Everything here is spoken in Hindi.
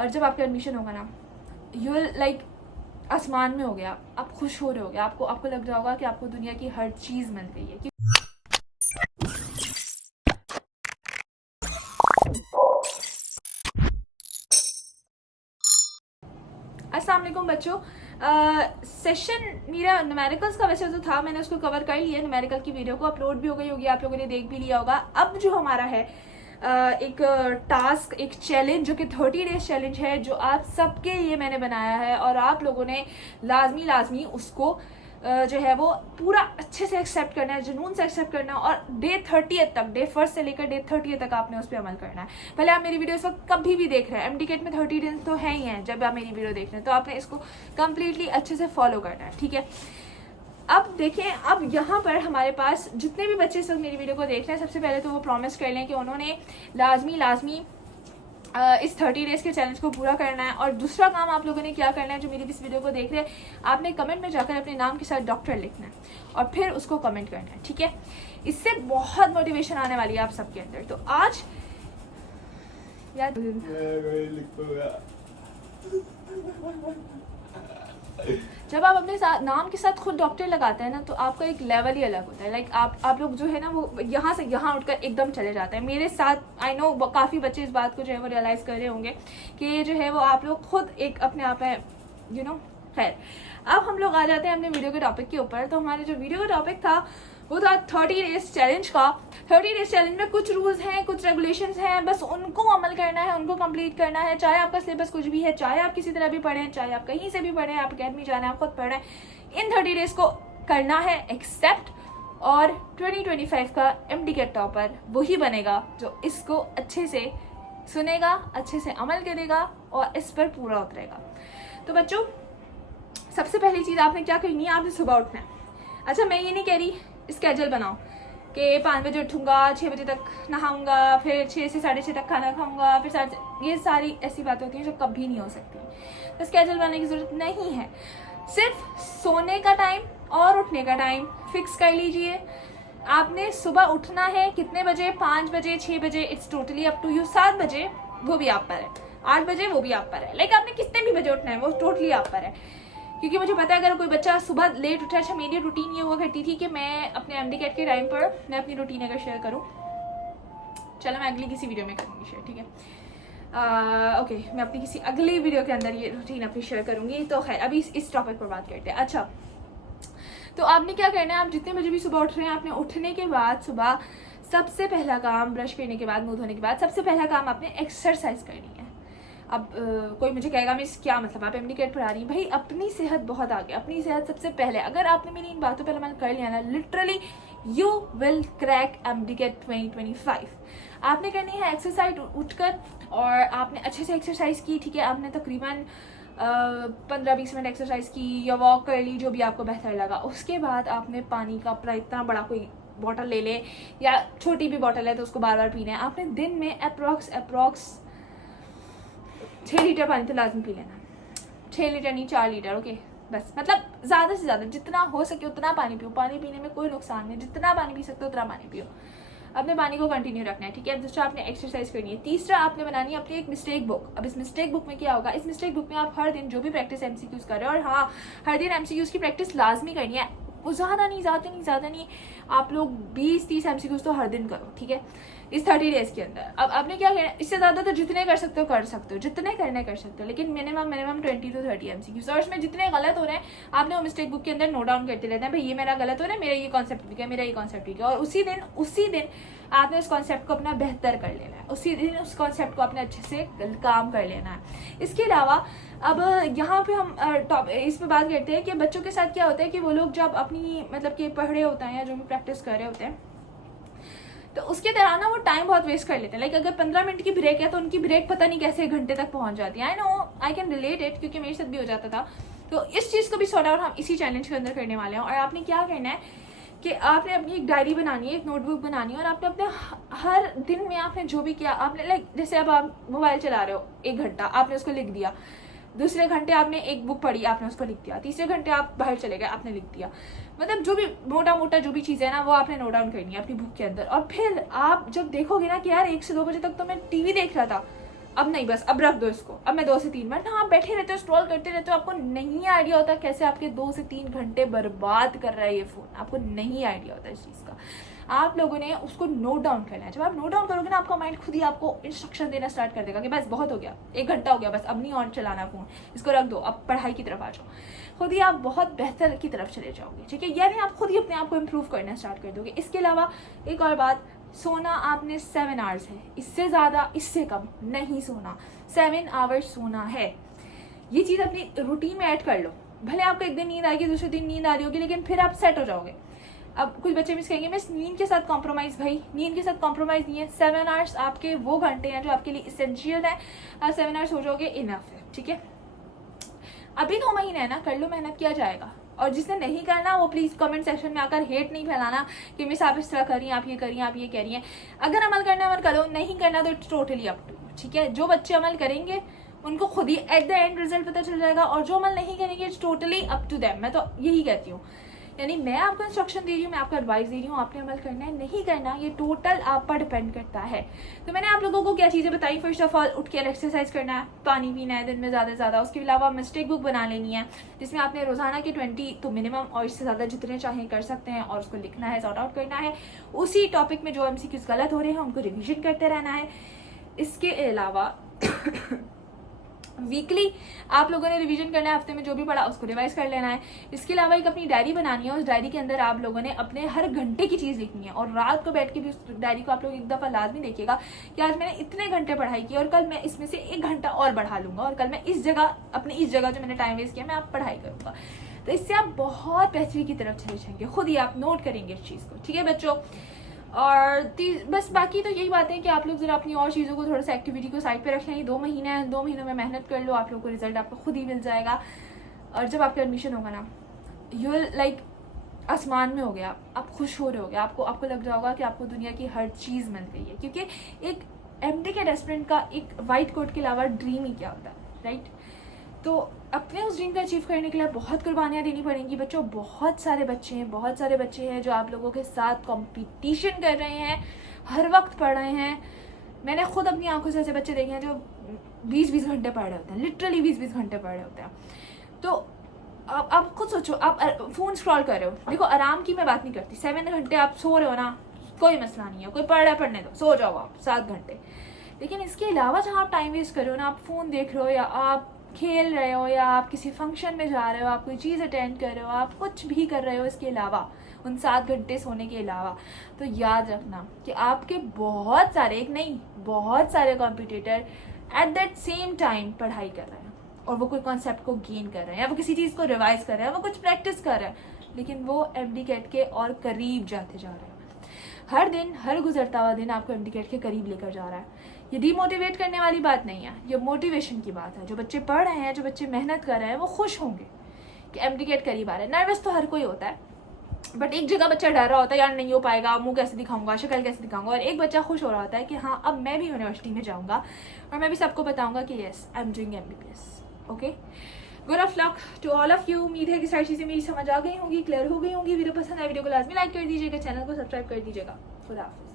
और जब आपका एडमिशन होगा ना, यू विल लाइक आसमान में हो गया, आप खुश हो रहे होगे, आपको लग रहा होगा कि आपको दुनिया की हर चीज़ मिल गई है। अस्सलाम वालेकुम बच्चों। सेशन मेरा न्यूमेरिकल्स का वैसे तो था, मैंने उसको कवर कर लिया, न्यूमेरिकल की वीडियो को अपलोड भी हो गई होगी, आप लोगों ने देख भी लिया होगा। अब जो हमारा है एक टास्क, एक चैलेंज जो कि 30 डेज चैलेंज है, जो आप सबके लिए मैंने बनाया है और आप लोगों ने लाजमी उसको जो है वो पूरा अच्छे से एक्सेप्ट करना है, जुनून से एक्सेप्ट करना है, और डे 30 तक, डे 1 से लेकर डे 30 तक आपने उस पर अमल करना है। पहले आप मेरी वीडियो इस वक्त कभी भी देख रहे हैं, एमडीकेट में 30 डेज तो है ही हैं, जब आप मेरी वीडियो देख रहे हैं तो आपने इसको कम्प्लीटली अच्छे से फॉलो करना है, ठीक है। अब देखें, अब यहाँ पर हमारे पास जितने भी बच्चे इस वक्त मेरी वीडियो को देख रहे हैं, सबसे पहले तो वो प्रॉमिस कर लें कि उन्होंने लाजमी इस 30 डेज के चैलेंज को पूरा करना है। और दूसरा काम आप लोगों ने क्या करना है, जो मेरी इस वीडियो को देख रहे हैं, आपने कमेंट में जाकर अपने नाम के साथ डॉक्टर लिखना है और फिर उसको कमेंट करना है, ठीक है। इससे बहुत मोटिवेशन आने वाली है आप सबके अंदर। तो आज यार जब आप अपने नाम के साथ खुद डॉक्टर लगाते हैं ना, तो आपका एक लेवल ही अलग होता है। लाइक आप लोग जो है ना, वो यहाँ से यहाँ उठकर एकदम चले जाते हैं। मेरे साथ आई नो काफ़ी बच्चे इस बात को जो है वो रियलाइज़ कर रहे होंगे कि जो है वो आप लोग खुद एक अपने आप है, यू नो। खैर, अब हम लोग आ जाते हैं अपने वीडियो के टॉपिक के ऊपर। तो हमारे जो वीडियो का टॉपिक था वो था 30 डेज चैलेंज का। 30 डेज चैलेंज में कुछ रूल्स हैं, कुछ रेगुलेशंस हैं, बस उनको अमल करना है, उनको कंप्लीट करना है। चाहे आपका सिलेबस कुछ भी है, चाहे आप किसी तरह भी पढ़ें, चाहे आप कहीं से भी पढ़ें, आप अकेडमी जाना है, आप खुद पढ़ें, इन 30 डेज को करना है एक्सेप्ट। और 2025 का एमडीकेट टॉपर वही बनेगा जो इसको अच्छे से सुनेगा, अच्छे से अमल करेगा और इस पर पूरा उतरेगा। तो बच्चों, सबसे पहली चीज़ आपने क्या करनी है, आपने सुबह उठना है। अच्छा, मैं ये नहीं कह रही स्केड्यूल बनाओ कि 5 बजे उठूंगा, 6 बजे तक नहाऊंगा, फिर 6 से 6:30 तक खाना खाऊंगा, फिर 7, ये सारी ऐसी बातें होती हैं जो कभी नहीं हो सकती। तो स्केड्यूल बनाने की ज़रूरत नहीं है। सिर्फ सोने का टाइम और उठने का टाइम फिक्स कर लीजिए। आपने सुबह उठना है कितने बजे, 5 बजे, 6 बजे, it's totally up to you. 7 बजे वो भी आप पर है, 8 बजे वो भी आप पर है। लाइक आपने कितने भी बजे उठना है वो टोटली आप पर है। क्योंकि मुझे पता है अगर कोई बच्चा सुबह लेट उठा, अच्छा मेरी रूटीन ये हुआ करती थी कि मैं अपने एमडीकेट के टाइम पर मैं अपनी रूटीन अगर शेयर करूँ, चलो मैं अगली किसी वीडियो में करूँगी शेयर, ठीक है। ओके, मैं अपनी किसी अगली वीडियो के अंदर ये रूटीन अपनी शेयर करूँगी। तो खैर, अभी इस टॉपिक पर बात करते हैं। अच्छा, तो आपने क्या करना है, आप जितने बजे भी सुबह उठ रहे हैं, आपने उठने के बाद सुबह सबसे पहला काम, ब्रश करने के बाद, मुँह धोने के बाद, सबसे पहला काम आपने एक्सरसाइज करनी है। अब कोई मुझे कहेगा मिस क्या मतलब, आप एमडीकेट पर आ रही हैं? भाई, अपनी सेहत बहुत आगे, अपनी सेहत सबसे पहले। अगर आपने मेरी इन बातों पर अमल कर लिया ना, literally you will crack MDCAT 2025। आपने करनी है एक्सरसाइज उठकर, और आपने अच्छे से एक्सरसाइज की, ठीक है। आपने तकरीबन 15-20 मिनट एक्सरसाइज की या वॉक कर ली, जो भी आपको बेहतर लगा। उसके बाद आपने पानी का अपना इतना बड़ा कोई बॉटल ले ले, या छोटी भी बॉटल है तो उसको बार बार पीना है। आपने दिन में अप्रॉक्स 6 लीटर पानी तो लाजमी पी लेना। 6 लीटर नहीं, 4 लीटर, ओके बस। मतलब ज़्यादा से ज़्यादा जितना हो सके उतना पानी पियो। पानी पीने में कोई नुकसान नहीं, जितना पानी पी सकते हो उतना पानी पियो। अपने पानी को कंटिन्यू रखना है, ठीक है। दूसरा, आपने एक्सरसाइज करनी है। तीसरा, आपने बनानी है अपनी एक मिस्टेक बुक। अब इस मिस्टेक बुक में क्या होगा, इस मिस्टेक बुक में आप हर दिन जो भी प्रैक्टिस एमसीक्यूज कर रहे हो, और हाँ, हर दिन एमसीक्यूज की प्रैक्टिस लाजमी करनी है। वो ज़्यादा नहीं, आप लोग 20-30 एमसीक्यूज तो हर दिन करो, ठीक है, इस 30 डेज के अंदर। अब आपने क्या करना है, इससे ज़्यादा तो जितने कर सकते हो, जितने करने कर सकते हो, लेकिन मिनिमम 20 to 30 एमसीक्यूज। और इसमें जितने गलत हो रहे हैं आपने वो मिस्टेक बुक के अंदर नोट डाउन करते रहना है। भाई, ये मेरा गलत हो रहा है, मेरा ये कॉन्सेप्ट ठीक है, मेरा ये कॉन्सेप्ट ठीक है। और उसी दिन आपने उस कॉन्सेप्ट को अपना बेहतर कर लेना है, उसी दिन उस कॉन्सेप्ट को आपने अच्छे से काम कर लेना है। इसके अलावा अब यहाँ पे हम इस पर बात करते हैं कि बच्चों के साथ क्या होता है कि वो लोग जब अपनी मतलब कि पढ़ रहे होते हैं या जो भी प्रैक्टिस कर रहे होते हैं, तो उसके दौरान ना वो टाइम बहुत वेस्ट कर लेते हैं। लाइक अगर 15 मिनट की ब्रेक है तो उनकी ब्रेक पता नहीं कैसे 1 घंटे तक पहुंच जाती है। I know, I can relate it, क्योंकि मेरे साथ भी हो जाता था। तो इस चीज़ को भी सॉर्ट आउट हम इसी चैलेंज के अंदर करने वाले हैं। और आपने क्या करना है कि आपने अपनी एक डायरी बनानी है, एक नोटबुक बनानी है, और आपने अपने हर दिन में आपने जो भी किया, आपने लाइक जैसे अब आप मोबाइल चला रहे हो 1 घंटा, आपने उसको लिख दिया। दूसरे घंटे आपने एक बुक पढ़ी, आपने उसको लिख दिया। तीसरे घंटे आप बाहर चले गए, आपने लिख दिया। मतलब जो भी मोटा जो भी चीज़ है ना, वो आपने नोट डाउन करनी है अपनी बुक के अंदर। और फिर आप जब देखोगे ना कि यार 1 से 2 बजे तक तो मैं टीवी देख रहा था, अब नहीं, बस अब रख दो इसको, अब मैं 2 से 3 मिनट। हाँ, आप बैठे रहते हो, स्क्रॉल करते रहते हो, आपको नहीं आइडिया होता कैसे आपके 2 से 3 घंटे बर्बाद कर रहा है ये फ़ोन, आपको नहीं आइडिया होता इस चीज़ का। आप लोगों ने उसको नोट डाउन करना है। जब आप नोट डाउन करोगे ना, आपका माइंड खुद ही आपको इंस्ट्रक्शन देना स्टार्ट कर देगा कि बस बहुत हो गया, 1 घंटा हो गया, बस अब नहीं ऑन चलाना फ़ोन, इसको रख दो, अब पढ़ाई की तरफ आ जाओ। खुद ही आप बहुत बेहतर की तरफ चले जाओगे, ठीक है। यानी आप खुद ही अपने आप को इम्प्रूव करना स्टार्ट कर दोगे। इसके अलावा एक और बात, सोना आपने 7 आवर्स है, इससे ज़्यादा इससे कम नहीं सोना, 7 आवर्स सोना है। ये चीज़ अपनी रूटीन में ऐड कर लो। भले आपको एक दिन नींद आएगी, दूसरे दिन नींद आ रही होगी, लेकिन फिर आप सेट हो जाओगे। अब कुछ बच्चे मिस कहेंगे मिस नींद के साथ कॉम्प्रोमाइज़, भाई नींद के साथ कॉम्प्रोमाइज़ नहीं है। 7 आवर्स आपके वो घंटे हैं जो आपके लिए इसेंशियल है। आप 7 आवर्स हो जाओगे, इनफ है, ठीक है। अभी 2 महीने है ना, कर लो, मेहनत किया जाएगा। और जिसने नहीं करना वो प्लीज़ कमेंट सेक्शन में आकर हेट नहीं फैलाना कि मिस आप इस तरह करिए, आप ये करिए, आप ये कह रही हैं। अगर अमल करना है अमल करो, नहीं करना तो it's totally up to you, ठीक है। जो बच्चे अमल करेंगे उनको खुद ही एट द एंड रिजल्ट पता चल जाएगा, और जो अमल नहीं करेंगे it's totally up to them. मैं तो यही कहती हूँ, यानी मैं आपको इंस्ट्रक्शन दे रही हूँ, मैं आपको एडवाइस दे रही हूँ, आपने अमल करना है नहीं करना ये टोटल आप पर डिपेंड करता है। तो मैंने आप लोगों को क्या चीज़ें बताई। फर्स्ट ऑफ ऑल, उठ के एक्सरसाइज करना है, पानी पीना है दिन में ज़्यादा से ज़्यादा। उसके अलावा मिस्टेक बुक बना लेनी है, जिसमें आपने रोज़ाना के 20 तो मिनिमम और इससे ज़्यादा जितने चाहें कर सकते हैं, और उसको लिखना है, सॉर्ट आउट करना है। उसी टॉपिक में जो MCQs गलत हो रहे हैं उनको रिविजन करते रहना है। इसके अलावा वीकली आप लोगों ने रिवीजन करना है, हफ्ते में जो भी पढ़ा उसको रिवाइज कर लेना है। इसके अलावा एक अपनी डायरी बनानी है, उस डायरी के अंदर आप लोगों ने अपने हर घंटे की चीज़ लिखनी है, और रात को बैठ के भी उस डायरी को आप लोग एक दफ़ा लाजमी देखिएगा कि आज मैंने इतने घंटे पढ़ाई की और कल मैं इसमें से 1 घंटा और बढ़ा लूँगा, और कल मैं इस जगह अपनी इस जगह जो मैंने टाइम वेस्ट किया मैं आप पढ़ाई करूँगा। तो इससे आप बहुत बेहतरी की तरफ चले जाएंगे, खुद ही आप नोट करेंगे इस चीज़ को, ठीक है बच्चों। और बस बाकी तो यही बात है कि आप लोग ज़रा अपनी और चीज़ों को, थोड़ा सा एक्टिविटी को साइड पे रख लें। 2 महीने हैं, 2 महीनों में मेहनत कर लो, आप लोग को रिजल्ट आपको खुद ही मिल जाएगा। और जब आपका एडमिशन होगा ना, यू विल लाइक आसमान में हो गया, आप खुश हो रहे होगे, आपको लग जाएगा कि आपको दुनिया की हर चीज़ मिल गई है। क्योंकि एक MD के एस्पिरेंट का एक वाइट कोट के अलावा ड्रीम ही क्या होता है, राइट। तो अपने उस ड्रीम को अचीव करने के लिए बहुत कुर्बानियाँ देनी पड़ेंगी बच्चों। बहुत सारे बच्चे हैं जो आप लोगों के साथ कंपटीशन कर रहे हैं, हर वक्त पढ़ रहे हैं। मैंने खुद अपनी आंखों से ऐसे बच्चे देखे हैं जो 20-20 घंटे पढ़ रहे होते हैं, लिटरली 20-20 घंटे पढ़ रहे होते हैं। तो आप खुद सोचो, आप फ़ोन स्क्रॉल कर रहे हो, देखो आराम की मैं बात नहीं करती, 7 घंटे आप सो रहे हो ना, कोई मसला नहीं है, कोई पढ़ रहा है पढ़ने दो, सो जाओ आप 7 घंटे। लेकिन इसके अलावा जहाँ आप टाइम वेस्ट कर रहे हो ना, आप फ़ोन देख रहे हो, या आप खेल रहे हो, या आप किसी फंक्शन में जा रहे हो, आप कोई चीज़ अटेंड कर रहे हो, आप कुछ भी कर रहे हो इसके अलावा, उन 7 घंटे सोने के अलावा, तो याद रखना कि आपके बहुत सारे, एक नहीं बहुत सारे competitor at that same time पढ़ाई कर रहे हैं, और वो कोई कॉन्सेप्ट को गेन कर रहे हैं, या वो किसी चीज़ को रिवाइज कर रहे हैं, वो कुछ प्रैक्टिस कर रहे हैं, लेकिन वो MD कैट के और करीब जाते जा रहे हैं। हर दिन, हर गुजरता हुआ दिन आपको MD कैट के करीब लेकर जा रहा है। ये डीमोटिवेट करने वाली बात नहीं है, ये मोटिवेशन की बात है। जो बच्चे पढ़ रहे हैं, जो बच्चे मेहनत कर रहे हैं, वो खुश होंगे कि MD कैट करीब आ रहा है। नर्वस तो हर कोई होता है, बट एक जगह बच्चा डर रहा होता है, यार नहीं हो पाएगा, मुंह कैसे दिखाऊंगा, शक्ल कैसे दिखाऊंगा, और एक बच्चा खुश हो रहा होता है कि हाँ अब मैं भी यूनिवर्सिटी में जाऊँगा और मैं भी सबको बताऊँगा कि yes I am doing MBBS। Okay, good of luck to all of you. उम्मीद है कि सारी चीज़ें मेरी समझ आ गई होंगी, क्लियर हो गई होंगी। वीडियो पसंद आए वीडियो को लाजमी लाइक कर दीजिएगा, चैनल को सब्सक्राइब कर दीजिएगा। खुदा हाफिज़।